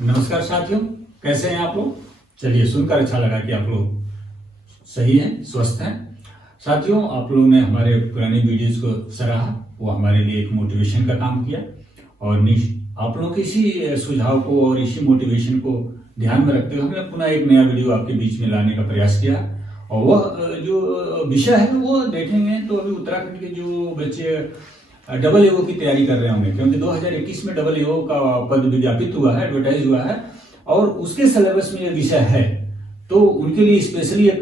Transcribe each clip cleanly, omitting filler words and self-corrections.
नमस्कार साथियों, कैसे हैं आप लोग। चलिए, सुनकर अच्छा लगा कि आप लोग सही हैं, स्वस्थ हैं। साथियों, आप लोगों ने हमारे पुराने वीडियोस को सराहा, वो हमारे लिए एक मोटिवेशन का काम किया और आप लोगों के इसी सुझाव को और इसी मोटिवेशन को ध्यान में रखते हुए हमने पुनः एक नया वीडियो आपके बीच में लाने का प्रयास किया। और वह जो विषय है वो देखेंगे तो अभी उत्तराखंड के जो बच्चे डबल ईओ की तैयारी कर रहे होंगे, क्योंकि 2021 में डबल ईओ का पद विज्ञापित हुआ है, एडवर्टाइज हुआ है और उसके सिलेबस में ये विषय है, तो उनके लिए स्पेशली एक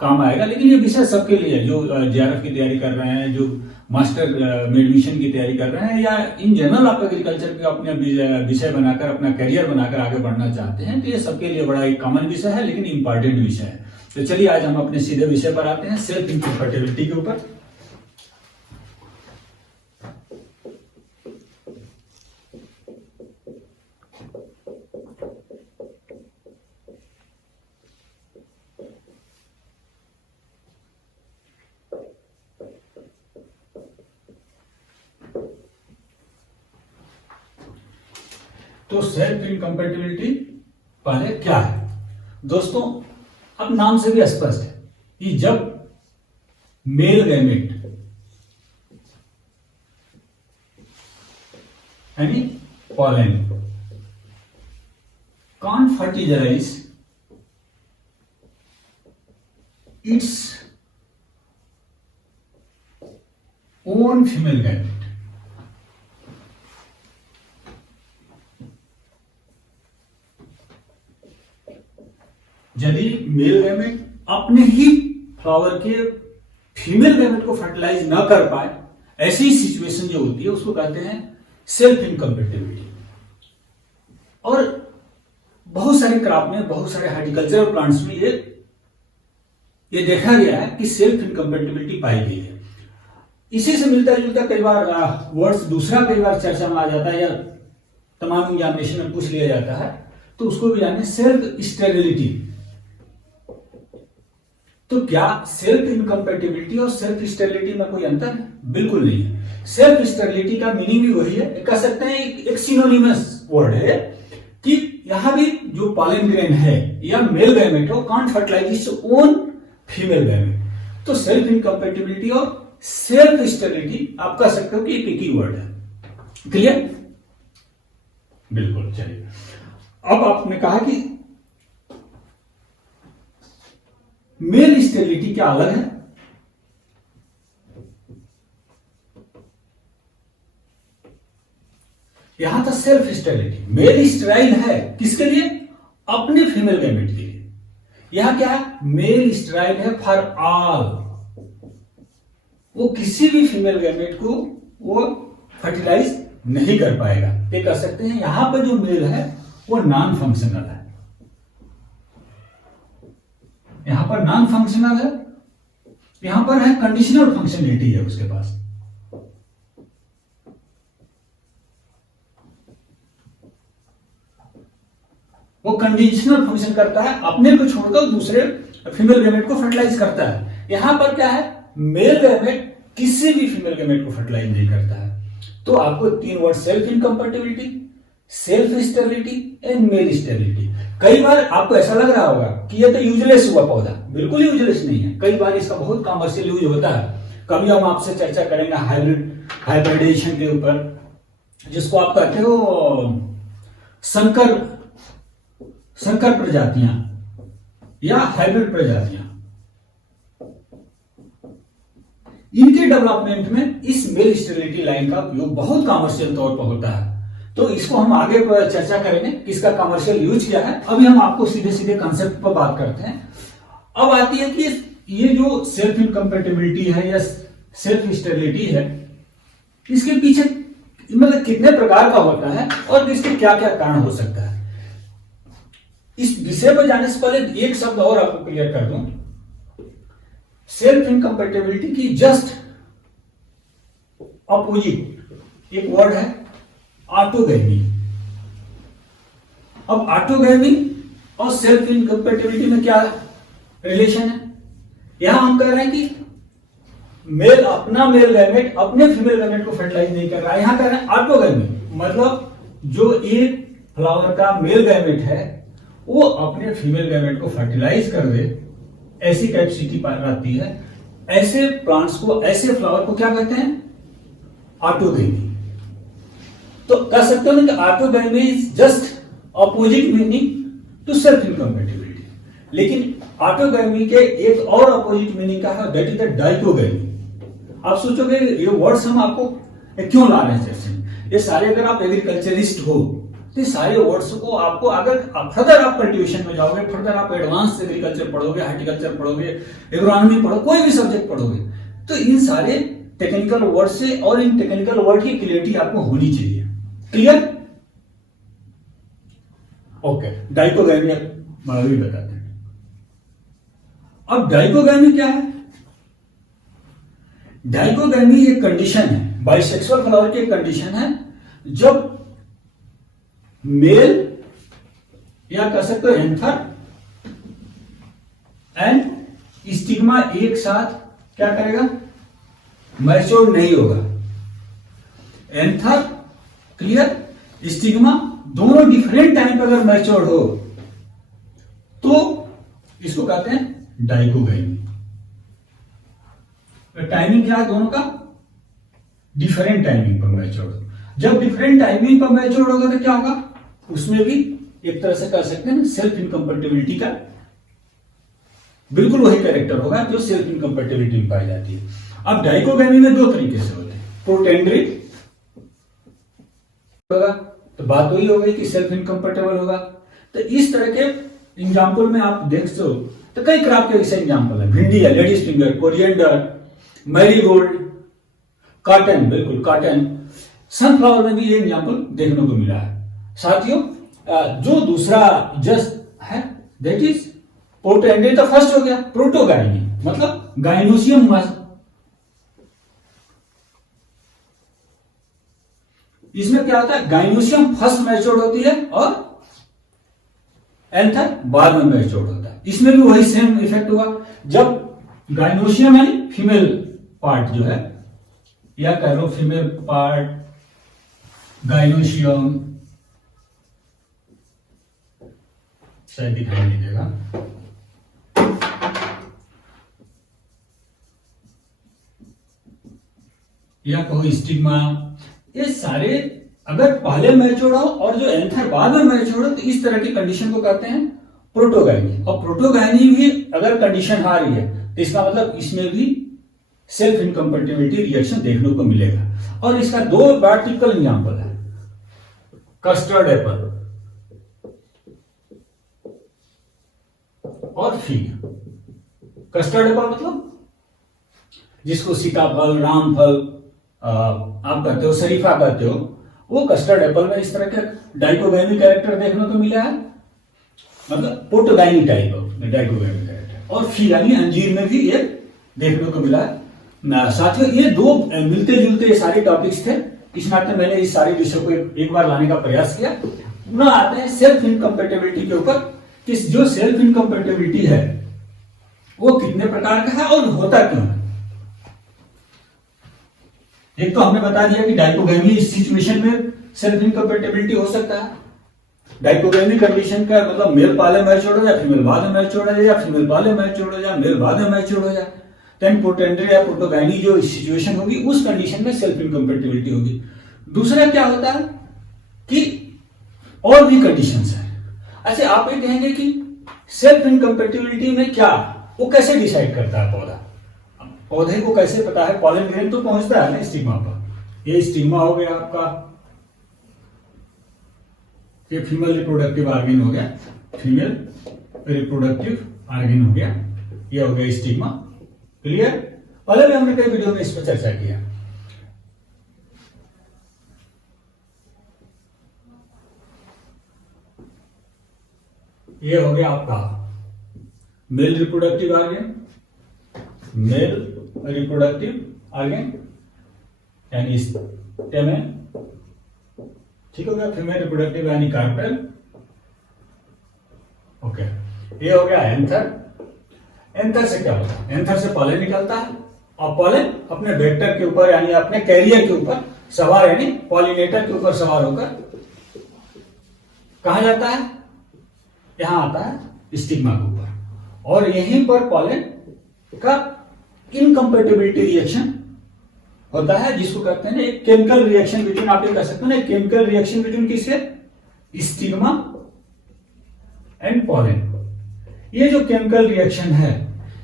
काम आएगा। लेकिन ये विषय सबके लिए है, जो जेआरएफ की तैयारी कर रहे हैं, जो मास्टर में एडमिशन की तैयारी कर रहे हैं, या इन जनरल आप एग्रीकल्चर का अपने विषय बनाकर अपना करियर बनाकर आगे बढ़ना चाहते हैं, तो ये सबके लिए बड़ा एक कॉमन विषय है, लेकिन इंपॉर्टेंट विषय है। तो चलिए आज हम अपने सीधे विषय पर आते हैं, सेल्फ इनकम्पैटिबिलिटी के ऊपर। तो सेल्फ इनकम्पैटिबिलिटी पहले क्या है दोस्तों। अब नाम से भी स्पष्ट है कि जब मेल गैमेट यानी pollen can't fertilise its own female gamete, यदि मेल गैमेट अपने ही फ्लावर के फीमेल गैमेट को फर्टिलाइज ना कर पाए, ऐसी सिचुएशन जो होती है उसको कहते हैं सेल्फ इनकम्पैटिबिलिटी। और बहुत सारे क्रॉप में, बहुत सारे हार्टिकल्चरल प्लांट्स में ये देखा गया है कि सेल्फ इनकम्पैटिबिलिटी पाई गई है। इसी से मिलता जुलता कई बार वर्ड्स दूसरा कई बार चर्चा में आ जाता है या तमाम एग्जामिनेशन में पूछ लिया जाता है, तो उसको भी जाने सेल्फ स्टेरिलिटी। तो क्या सेल्फ इनकम्पैटिबिलिटी और सेल्फ स्टेरिलिटी में कोई अंतर है? बिल्कुल नहीं है। सेल्फ स्टेरिलिटी का मीनिंग भी वही है, कह सकते हैं एक सिनोनिमस वर्ड है कि यहां भी जो पॉलन ग्रेन है या मेल गैमेट हो can't fertilise its own female gamete. तो सेल्फ इनकम्पैटिबिलिटी और सेल्फ स्टेरिलिटी आप कह सकते हो कि एक ही वर्ड है। क्लियर? बिल्कुल। चलिए, अब आपने कहा कि मेल स्टेरिलिटी क्या अलग है। यहां था सेल्फ स्टेरिलिटी, मेल स्टेराइल है किसके लिए? अपने फीमेल गैमेट के लिए। यहां क्या है? मेल स्टेराइल है फॉर ऑल, वो किसी भी फीमेल गैमेट को वो फर्टिलाइज नहीं कर पाएगा। ये कह सकते हैं यहां पर जो मेल है वो नॉन फंक्शनल है, यहां पर नॉन फंक्शनल है, यहां पर है कंडीशनल फंक्शनलिटी है उसके पास। वो कंडीशनल फंक्शन करता है, अपने को छोड़कर दूसरे फीमेल गैमेट को फर्टिलाइज करता है। यहां पर क्या है? मेल गैमेट किसी भी फीमेल गैमेट को फर्टिलाइज नहीं करता है। तो आपको तीन word, self incompatibility, self sterility and male sterility. कई बार आपको ऐसा लग रहा होगा कि ये तो यूजलेस हुआ पौधा, बिल्कुल यूजलेस नहीं है। कई बार इसका बहुत कमर्शियल यूज होता है। कभी हम आपसे चर्चा करेंगे हाइब्रिडेशन के ऊपर, जिसको आप कहते हो संकर प्रजातियां या हाइब्रिड प्रजातियां। इनके डेवलपमेंट में इस मेल स्टेरिलिटी लाइन का उपयोग बहुत कमर्शियल तौर पर होता है। तो इसको हम आगे पर चर्चा करेंगे कि इसका कमर्शियल यूज क्या है। अभी हम आपको सीधे सीधे कंसेप्ट पर बात करते हैं। अब आती है कि ये जो सेल्फ इनकम्पैटिबिलिटी है या सेल्फ स्टेरिलिटी है, इसके पीछे मतलब कितने प्रकार का होता है और इसके क्या क्या कारण हो सकता है। इस विषय पर जाने से पहले एक शब्द और आपको क्लियर कर दूं। सेल्फ इनकम्पैटिबिलिटी की जस्ट अपोजिट एक वर्ड है ऑटोगैमी। अब ऑटोगैमी और सेल्फ इनकम्पैटिबिलिटी में क्या रिलेशन है? यहां हम कह रहे हैं कि अपना मेल गैमेट अपने फीमेल गैमेट को फर्टिलाइज नहीं कर रहा है। यहां कह रहे हैं ऑटोगैमी, मतलब जो एक फ्लावर का मेल गैमेट है वो अपने फीमेल गैमेट को फर्टिलाइज कर दे, ऐसी कैपेसिटी आती है। ऐसे प्लांट्स को, ऐसे फ्लावर को क्या कहते हैं? ऑटोगैमी। तो कह सकते हो ना कि autogamy is just opposite meaning to self incompatibility. लेकिन ऑटोगैमी के एक और अपोजिट मीनिंग का है, दैट इज द डाइकोगैमी। आप सोचोगे ये वर्ड्स हम आपको क्यों ला रहे हैं सेक्शन? ये सारे, अगर आप एग्रीकल्चरिस्ट हो तो ये सारे वर्ड्स को आपको, अगर फर्दर आप कल्टीवेशन में जाओगे, फर्दर आप एडवांस एग्रीकल्चर पढ़ोगे, हार्टिकल्चर पढ़ोगे, एग्रोनॉमी पढ़ो, कोई भी सब्जेक्ट पढ़ोगे, तो इन सारे टेक्निकल वर्ड से और इन टेक्निकल वर्ड की क्लियरिटी आपको होनी चाहिए। क्लियर? ओके, डाइकोगैमी भी बताते हैं। अब डाइकोगैमी क्या है? डाइकोगैमी एक कंडीशन है, बाइसेक्सुअल फ्लावर की एक कंडीशन है, जब मेल या कह सकते हो एंथर एंड स्टिग्मा एक साथ क्या करेगा? मैच्योर नहीं होगा। एंथर, क्लियर, स्टिग्मा दोनों डिफरेंट टाइम पर अगर मैच्योर हो तो इसको कहते हैं डाइकोगैमी। टाइमिंग क्या है दोनों का? डिफरेंट टाइमिंग पर मैच्योर। जब डिफरेंट टाइमिंग पर मैच्योर होगा तो क्या होगा? उसमें भी एक तरह से कह सकते हैं ना, सेल्फ इनकम्पेटिबिलिटी का बिल्कुल वही कैरेक्टर होगा जो सेल्फ इनकम्पेटिबिलिटी में पाई जाती है। अब डाइकोगैमी में दो तरीके से होते हैं, प्रोटेंड्रिक होगा तो बात वही हो गई कि सेल्फ इनकम्पेटेबल होगा। तो इस तरह के एग्जाम्पल में आप देख सो तो कई क्रॉप के ऐसे एग्जाम्पल है, भिंडी है, ladies finger, coriander, marigold, cotton, बिल्कुल कॉटन, सनफ्लावर में भी ये एग्जाम्पल देखने को मिला है। साथियों, जो दूसरा जस्ट है दैट इज प्रोटेंड्रिक, तो फर्स्ट हो गया प्रोटोगाइनी, मतलब गाइनोसियम मस्क। इसमें क्या होता है? गाइनोसियम फर्स्ट मैच्योर्ड होती है और एंथर बाद में मैच्योर्ड होता है। इसमें भी वही सेम इफेक्ट हुआ, जब गाइनोसियम यानी फीमेल पार्ट जो है, या कह लो फीमेल पार्ट गाइनोसियम, शायद दिखाई नहीं देगा, या कहो स्टिग्मा, ये सारे अगर पहले मैच्योर हो और जो एंथर बाद में मैच्योर हो तो इस तरह की कंडीशन को कहते हैं प्रोटोगाइनी। और प्रोटोगाइनी भी अगर कंडीशन आ रही है तो इसका मतलब इसमें भी सेल्फ इनकम्पेटिबिलिटी रिएक्शन देखने को मिलेगा। और इसका दो बड़ा टिपिकल एग्जांपल है, कस्टर्ड एप्पल और फिग। कस्टर्ड एप्पल मतलब जिसको सीताफल, रामफल आप कहते हो, शरीफा कहते हो, वो कस्टर्ड एप्पल में इस तरह का डाइकोगैमी कैरेक्टर देखने को मिला है, मतलब protogyny type of dichogamy character. और फिग यानी अंजीर में भी ये देखने को मिला है। साथियों, ये दो मिलते जुलते सारे टॉपिक्स थे, इस नाते मैंने इस सारी विषय को एक बार लाने का प्रयास किया। पुनः आते हैं सेल्फ इनकम्पेटिबिलिटी के ऊपर, कि जो सेल्फ इनकम्पेटिबिलिटी है वो कितने प्रकार का है और होता क्यों है। एक तो हमने बता दिया कि डाइकोगैमी इस सिचुएशन में सेल्फ इनकम्पेटिबिलिटी हो सकता है। डाइकोगैमी कंडीशन का मतलब मेल पहले मैच्योर हो जाए, फीमेल बाद में मैच्योर हो जाए, या फीमेल पहले मैच्योर हो जाए, मेल बाद में मैच्योर हो जाए। देन प्रोटेंड्री या प्रोटोगाइनी जो सिचुएशन होगी उस कंडीशन में सेल्फ इनकम्पेटिबिलिटी होगी। दूसरा क्या होता है कि और भी कंडीशंस है। अच्छा, आप ये कहेंगे कि सेल्फ इनकम्पेटिबिलिटी में क्या, वो कैसे डिसाइड करता है पौधा? पौधे को कैसे पता है? पॉलन ग्रेन तो पहुंचता है ना स्टिग्मा पर। ये स्टिग्मा हो गया आपका, ये फीमेल रिप्रोडक्टिव ऑर्गन हो गया, फीमेल रिप्रोडक्टिव ऑर्गन हो गया, ये हो गया स्टिग्मा। क्लियर? पहले भी हमने कई वीडियो में इस पर चर्चा किया। ये हो गया आपका male reproductive organ, male reproductive organ यानी स्टेमेन, ठीक हो गया। फीमेल रिप्रोडक्टिव यानी कार्पेल, ओके। ये हो गया एंथर। एंथर से क्या होता है? एंथर से पॉलन निकलता है और पॉलन अपने वेक्टर के ऊपर यानी अपने कैरियर के ऊपर सवार, यानी पॉलिनेटर के ऊपर सवार होकर कहाँ जाता है? यहां आता है स्टिग्मा के ऊपर, और यहीं पर पॉलन का इनकम्पेटिबिलिटी रिएक्शन होता है, जिसको कहते हैं एक केमिकल रिएक्शन बिटवीन, आप ये कह सकते हो ना, केमिकल रिएक्शन बिटवीन किसके? Stigma and pollen. ये जो केमिकल रिएक्शन है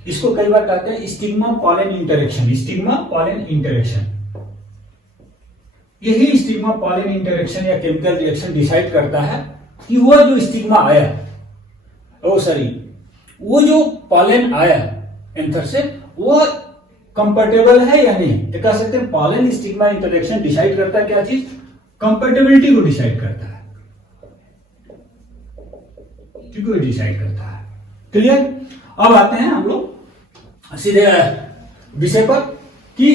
इसको कई बार कहते हैं stigma pollen interaction, stigma pollen interaction. यही स्टिग्मा पॉलन इंटरेक्शन या केमिकल रिएक्शन डिसाइड करता है कि वो जो स्टिग्मा आया, वो जो पॉलन आया एंथर से, वो कंपेटेबल है या नहीं। तो कह सकते हैं पॉलन स्टिग्मा इंटरेक्शन डिसाइड करता है क्या चीज? कंपेटेबिलिटी को डिसाइड करता है, डिसाइड करता है। क्लियर? अब आते हैं हम लोग सीधे विषय पर कि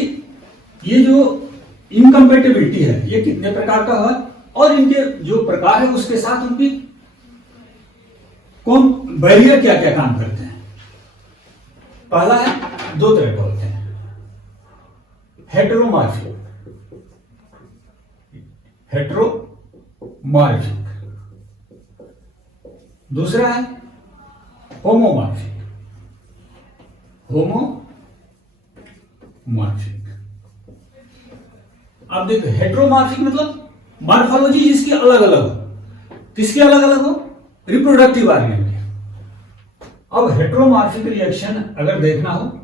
ये जो इनकम्पेटिबिलिटी है ये कितने प्रकार का है, और इनके जो प्रकार है उसके साथ उनकी कौन बैरियर क्या क्या काम करते हैं। पहला है, दो तरह का होते हैं, हेटेरोमॉर्फिक, दूसरा है होमोमॉर्फिक, आप देखो हेटेरोमॉर्फिक मतलब मॉर्फोलॉजी जिसकी अलग अलग हो। किसकी अलग अलग हो? रिप्रोडक्टिव ऑर्गन के। अब हेटेरोमॉर्फिक रिएक्शन अगर देखना हो,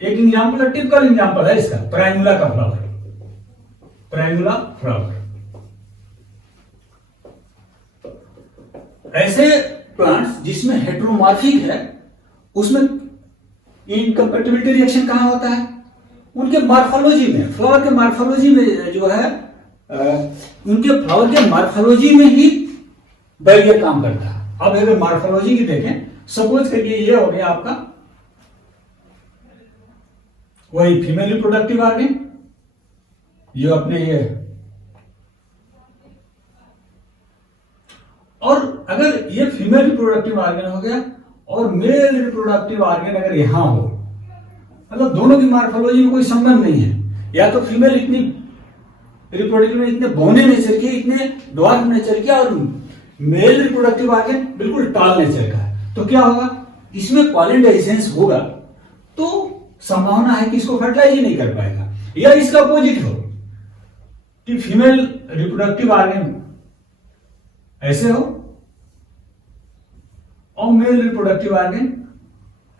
एक एग्जांपल, टिपिकल एग्जांपल है इसका, प्राइमुला का फ्लावर, प्राइमुला फ्लावर। ऐसे प्लांट्स जिसमें हेटेरोमॉर्फिक है उसमें इनकम्पेटिबिलिटी रिएक्शन कहां होता है? उनके मॉर्फोलॉजी में, फ्लावर के मॉर्फोलॉजी में जो है, उनके फ्लावर के मॉर्फोलॉजी में ही बैरियर काम करता है। अब अगर मॉर्फोलॉजी की देखें, सपोज करिए ये हो गया आपका वही फीमेल रिप्रोडक्टिव ऑर्गन, जो अपने ये, और अगर ये फीमेल रिप्रोडक्टिव ऑर्गन हो गया और मेल रिप्रोडक्टिव ऑर्गन अगर यहां हो, मतलब दोनों की मॉर्फोलॉजी में कोई संबंध नहीं है, या तो फीमेल इतनी रिप्रोडक्टिव में इतने बौने नेचर की, इतने ड्वार्फ नेचर की, और मेल रिप्रोडक्टिव ऑर्गन बिल्कुल टॉल नेचर का है, तो क्या होगा? इसमें पॉलिनेजेंस होगा तो संभावना है कि इसको फर्टिलाइज ही नहीं कर पाएगा, या इसका अपोजिट हो कि फीमेल रिप्रोडक्टिव ऑर्गन ऐसे हो और मेल रिप्रोडक्टिव ऑर्गन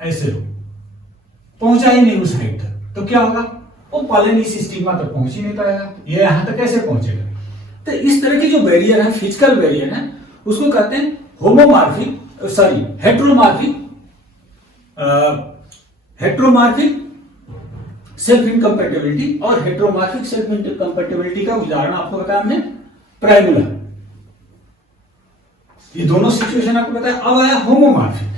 ऐसे हो, पहुंचा ही नहीं उस हाइट तक, तो क्या होगा? वो पॉलन इस स्टिग्मा तक पहुंच ही नहीं पाएगा, ये यहां तक कैसे पहुंचेगा? तो इस तरह की जो बैरियर है, फिजिकल बैरियर है, उसको कहते हैं हेटेरोमॉर्फिक सेल्फ इनकम्पेटिबिलिटी। और हेटेरोमॉर्फिक सेल्फ इनकम्पेटिबिलिटी का उदाहरण आपको बताया हमने, प्राइमुला। ये दोनों सिचुएशन आपको बताया। अब आया होमोमॉर्फिक,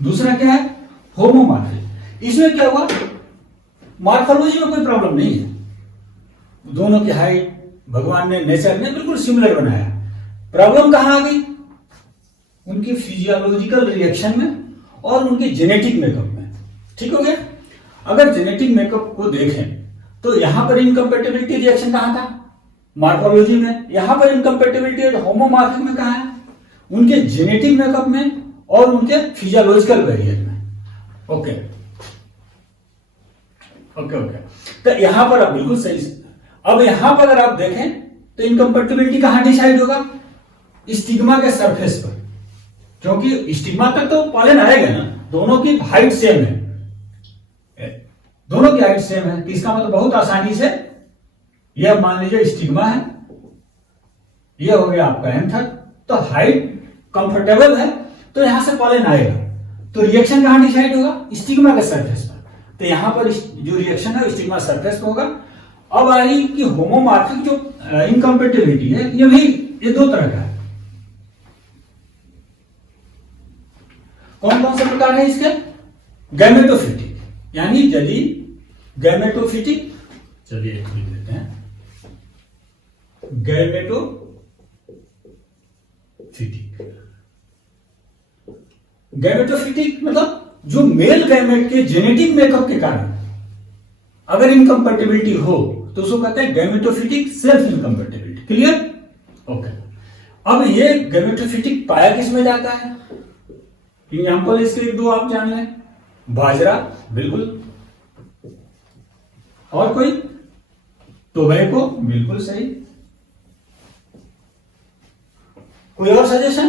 दूसरा क्या है? होमोमॉर्फिक। इसमें क्या हुआ? मॉर्फोलॉजी में कोई प्रॉब्लम नहीं है, दोनों की हाइट भगवान ने, नेचर ने बिल्कुल सिमिलर बनाया। प्रॉब्लम कहां आ गई? उनकी फिजियोलॉजिकल रिएक्शन में और उनके जेनेटिक मेकअप में। ठीक हो गया? अगर जेनेटिक मेकअप को देखें तो यहां पर इनकम्पेटिबिलिटी रिएक्शन कहां था? मॉर्फोलॉजी में। यहां पर इनकम्पेटिबिलिटी होमोमॉर्फिक में कहां है? उनके जेनेटिक मेकअप में और उनके फिजियोलॉजिकल बैरियर में। ओके ओके ओके, तो यहां पर अब बिल्कुल सही। अब यहां पर अगर आप देखें तो इनकम्पेटिबिलिटी कहां डिसाइड होगा? स्टिग्मा के सरफेस पर, क्योंकि स्टिग्मा तक तो पॉलन आएगा ना, दोनों की हाइट सेम है, दोनों की हाइट सेम है, तो इसका मतलब बहुत आसानी से यह मान लीजिए स्टिग्मा है, यह हो गया आपका एंथर, तो हाइट कंफर्टेबल है, तो यहां से पॉलन आएगा। तो रिएक्शन कहां डिसाइड होगा? स्टिग्मा के सरफेस पर। तो यहां पर जो रिएक्शन है स्टिग्मा सरफेस पर होगा। अब आई कि होमोमॉर्फिक जो इनकम्पेटिबिलिटी है, ये दो तरह का है। कौन कौन से प्रकार है इसके? गैमेटोफिटिक, यानी यदि गैमेटोफिटिक, चलिए एक लिख देते हैं, गैमेटोफिटिक मतलब जो मेल गैमेट के जेनेटिक मेकअप के कारण अगर इनकम्पेटिबिलिटी हो तो उसको कहते हैं gametophytic self incompatibility. Clear? Okay. अब ये गैमेटोफिटिक पाया किस में जाता है? एग्जाम्पल इसके एक दो आप जान लें। बाजरा, बिल्कुल। और कोई? टोबैको, बिल्कुल सही। कोई और सजेशन?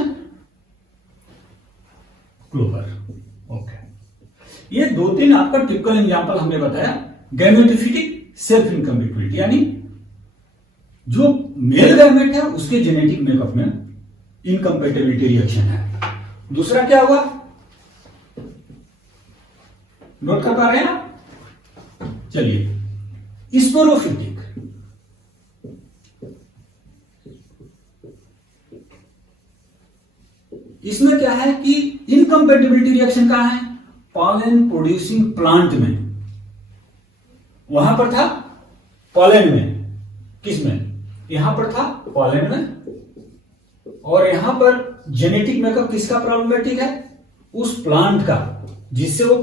क्लोवर। ओके। ये दो तीन आपका टिपिकल एग्जांपल हमने बताया गैमेटोफिटिक सेल्फ इनकम्पेटिबिलिटी, यानी जो मेल गैमेट है उसके जेनेटिक मेकअप में इनकम्पेटिबिलिटी रिएक्शन है। दूसरा क्या हुआ? नोट कर पा रहे हैं आप? चलिए, स्पोरोफिटिक। इसमें क्या है कि इनकम्पेटिबिलिटी रिएक्शन कहां है? पॉलन प्रोड्यूसिंग प्लांट में। वहां पर था पॉलन में, किसमें? यहां पर था पॉलन में। और यहां पर जेनेटिक मेकअप किसका प्रॉब्लमेटिक है? उस प्लांट का जिससे वो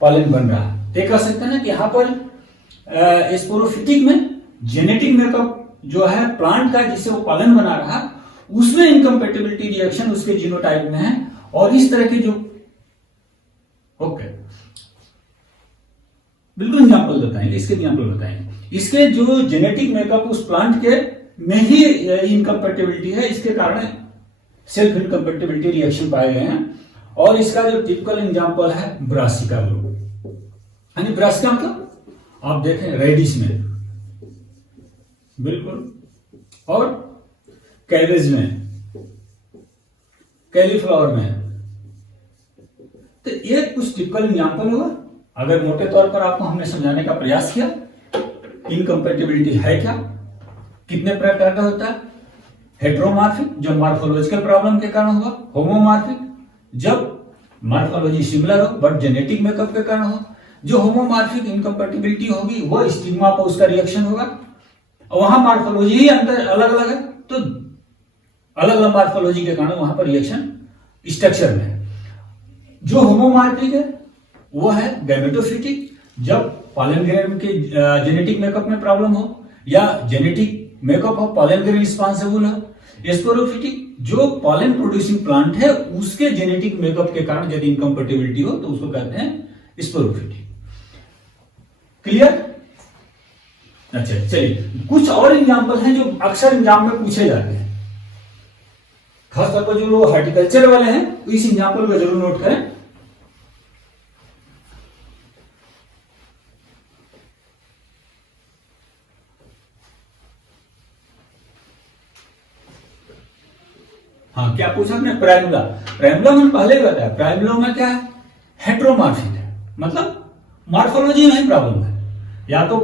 पॉलन बन रहा है। तो कह सकते हैं ना कि यहां पर स्पोरोफिटिक में जेनेटिक मेकअप जो है प्लांट का जिससे वो पॉलन बना रहा, उसमें इनकम्पेटिबिलिटी रिएक्शन उसके जीनोटाइप में है। और इस तरह के जो ओके, बिल्कुल एग्जांपल बताएंगे, इसके एग्जांपल बताएंगे। इसके जो जेनेटिक मेकअप उस प्लांट के में ही इनकम्पेटिबिलिटी है, इसके कारण सेल्फ इनकम्पेटिबिलिटी रिएक्शन पाए गए हैं। और इसका जो टिपिकल एग्जांपल है ब्रासिका ग्रुप, यानी ब्रासिका मतलब आप देखें रेडिश में, बिल्कुल। और कैबेज में, कैलीफ्लावर में। तो ये कुछ टिपिकल एग्जांपल हुआ। अगर मोटे तौर पर आपको हमने समझाने का प्रयास किया, इनकम्पेटिबिलिटी है क्या, कितने प्रकार का होता है? हेट्रोमॉर्फिक, जो मॉर्फोलॉजिकल प्रॉब्लम के कारण होगा। होमोमॉर्फिक, जब मॉर्फोलॉजी सिमिलर हो बट जेनेटिक मेकअप के कारण हो। जो होमोमॉर्फिक इनकम्पेटिबिलिटी होगी वो स्टिग्मा पर उसका रिएक्शन होगा, और वहां मॉर्फोलॉजी ही अंतर अलग अलग है, तो अलग अलग मॉर्फोलॉजी के कारण वहां पर रिएक्शन स्ट्रक्चर में है। जो होमोमॉर्फिक है वो है गैमेटोफिटिक, जब पॉलन ग्रेन के जेनेटिक मेकअप में प्रॉब्लम हो या genetic makeup of pollen grain responsible हो। स्पोरोफिटिक, जो पॉलन प्रोड्यूसिंग प्लांट है उसके जेनेटिक मेकअप के कारण यदि इनकम्पेटिबिलिटी हो तो उसको कहते हैं स्पोरोफिटिक। क्लियर? अच्छा, चलिए कुछ और एग्जांपल हैं जो अक्सर एग्जाम में पूछे जाते हैं, खासतौर पर जो लोग हॉर्टिकल्चर वाले हैं इस एग्जांपल को जरूर नोट करें। हाँ, क्या पूछा आपने? प्राइमुला। प्राइमुला मैंने पहले ही बताया, प्राइमुला में क्या है? हेट्रोमॉर्फिक है, मतलब मॉर्फोलॉजी में ही प्रॉब्लम है। या तो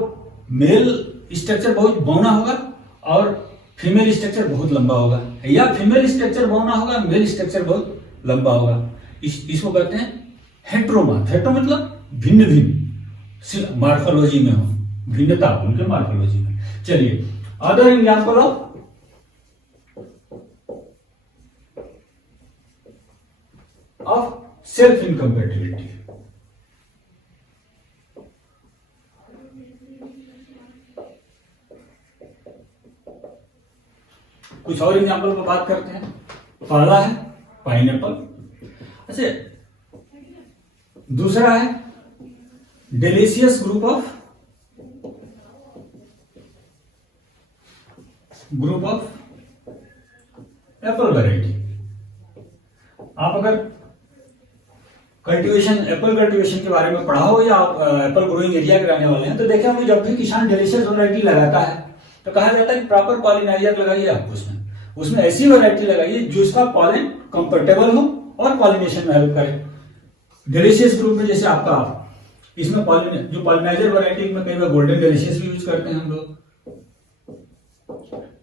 मेल स्ट्रक्चर बहुत बौना होगा और फीमेल स्ट्रक्चर बहुत लंबा होगा, या फीमेल स्ट्रक्चर बौना होगा, मेल स्ट्रक्चर बहुत लंबा होगा। इसको कहते हैं हेट्रोमॉर्फ। हेट्रो मतलब भिन्न भिन्न मॉर्फोलॉजी में हो, भिन्नता उनके मॉर्फोलॉजी में। चलिए, other example of self incompatibility. कुछ और एग्जांपल पर बात करते हैं। पहला है पाइनएप्पल। अच्छा, दूसरा है delicious group of Apple variety. आप अगर कल्टीवेशन, एप्पल कल्टीवेशन के बारे में पढ़ा हो या आप एप्पल ग्रोइंग एरिया के रहने वाले हैं तो देखा होंगे, जब भी किसान डिलीशियस वैरायटी लगाता है तो कहा जाता है कि प्रॉपर पॉलिनाइजर लगाइए आप उसमें ऐसी वैरायटी लगाइए जो इसका पॉलन कंफर्टेबल हो और पॉलिनेशन में हेल्प करे। डिलीशियस ग्रुप में जैसे आपका इसमें जो पॉलिनाइजर वैरायटी में कई बार गोल्डन डिलीशियस भी यूज करते हैं हम लोग,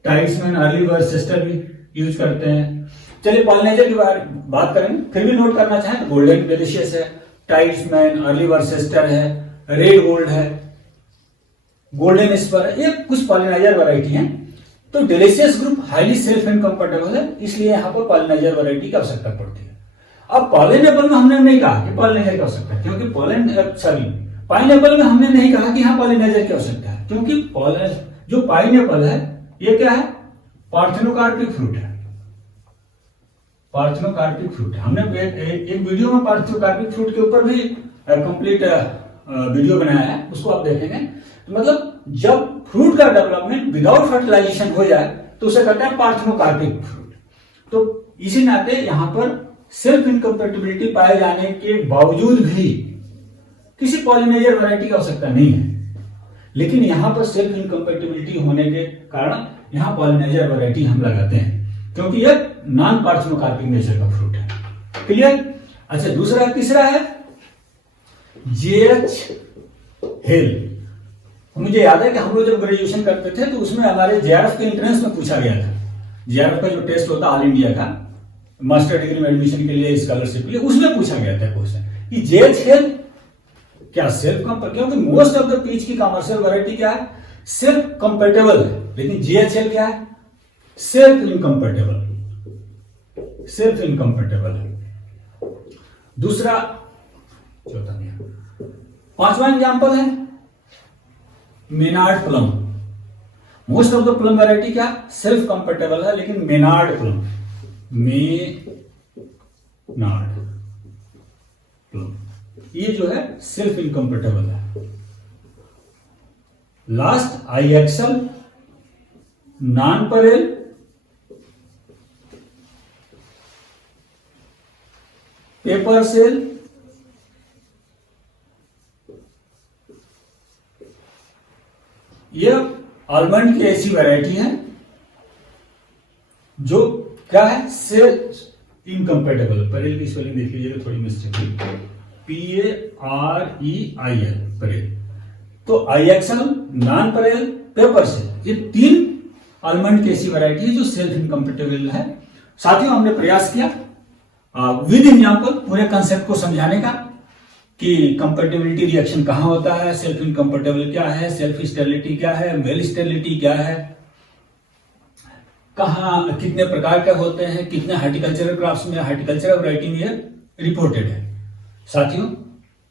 टाइड्समैन, अर्ली वर्सेस्टर भी यूज करते हैं। चलिए पॉलिनाइजर की बात करेंगे, फिर भी नोट करना चाहें तो गोल्डन डिलीशियस है, टाइड्समैन, अर्ली वर्सेस्टर है, रेड गोल्ड है, गोल्डन स्पर है, ये कुछ पॉलिनाइजर वैरायटी हैं। तो delicious group highly self incompatible है, इसलिए यहां पर पॉलिनाइजर वैरायटी की आवश्यकता पड़ती है। अब पाइनएप्पल में हमने नहीं कहा कि पॉलिनाइजर की आवश्यकता है, क्योंकि पाइनएप्पल में हमने नहीं कहा कि यहां पॉलिनाइजर की आवश्यकता है, क्योंकि जो पाइनएप्पल है ये क्या है? पार्थेनोकार्पिक फ्रूट है। पार्थेनोकार्पिक फ्रूट है। हमने एक वीडियो में पार्थेनोकार्पिक फ्रूट के ऊपर भी कंप्लीट वीडियो बनाया है, उसको आप देखेंगे। तो मतलब जब फ्रूट का डेवलपमेंट विदाउट फर्टिलाइजेशन हो जाए तो उसे कहते हैं पार्थेनोकार्पिक फ्रूट। तो इसी नाते यहां पर सेल्फ इनकम्पेटिबिलिटी पाए जाने के बावजूद भी किसी पॉलिनेजर वैरायटी की आवश्यकता नहीं है, लेकिन यहां पर सेल्फ इनकम्पेटिबिलिटी होने के कारण यहां पॉलिनेजर वैरायटी हम लगाते हैं, क्योंकि यह नॉन पार्थेनोकार्पिक नेचर का फ्रूट है। क्लियर? अच्छा, दूसरा तीसरा है जेएच हेल। मुझे याद है कि हम लोग जब ग्रेजुएशन करते थे तो उसमें हमारे जेआरएफ के एंट्रेंस में पूछा गया था। जेआरएफ का जो टेस्ट होता है ऑल इंडिया का मास्टर डिग्री में एडमिशन के लिए, स्कॉलरशिप के लिए, उसमें पूछा गया था क्वेश्चन कि जेएच हेल क्या सेल्फ कंपेटेबल, क्योंकि मोस्ट ऑफ द पीच की कमर्शियल वैरायटी क्या है? सेल्फ कंपेटेबल है, लेकिन जीएचएल क्या है? Self incompatible. सेल्फ इनकम्पेटेबल है। दूसरा, चौथा नहीं, पांचवा एग्जांपल है Maynard plum. Most of the plum variety क्या? सेल्फ कंपेटेबल है, लेकिन मेनार्ड प्लम, मेनार्ड प्लम ये जो है सेल्फ इनकम्पेटेबल है। Last IXL nonpareil, paper shell, ये आलमंड की ऐसी वैरायटी है जो क्या है? Self incompatible. परेल की स्पेलिंग देख लीजिएगा, थोड़ी मिस्टेक हुई, PAREIL परेल। तो आईएक्सल, नॉन परेल, पेपर सेल, ये तीन आलमंड की ऐसी वैरायटी है जो सेल्फ इनकम्पेटेबल है। साथियों, हमने प्रयास किया विद एग्जांपल पूरे कंसेप्ट को समझाने का कि कंपेटेबिलिटी रिएक्शन कहां होता है, सेल्फ इनकम्पेटेबल क्या है, सेल्फ स्टेरिलिटी क्या है, मेल स्टेरिलिटी क्या है, कहां कितने प्रकार के होते हैं, कितने हार्टिकल्चरल क्रॉप्स में, हार्टिकल्चरल वैरायटी में रिपोर्टेड है। साथियों,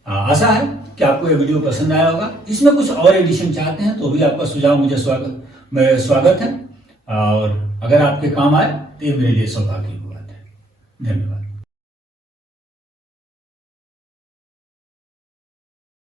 आशा है कि आपको ये वीडियो पसंद आया होगा। इसमें कुछ और एडिशन चाहते हैं तो भी आपका सुझाव मुझे स्वागत है, और अगर आपके काम आए तो ये मेरे लिए सौभाग्य की बात है। धन्यवाद।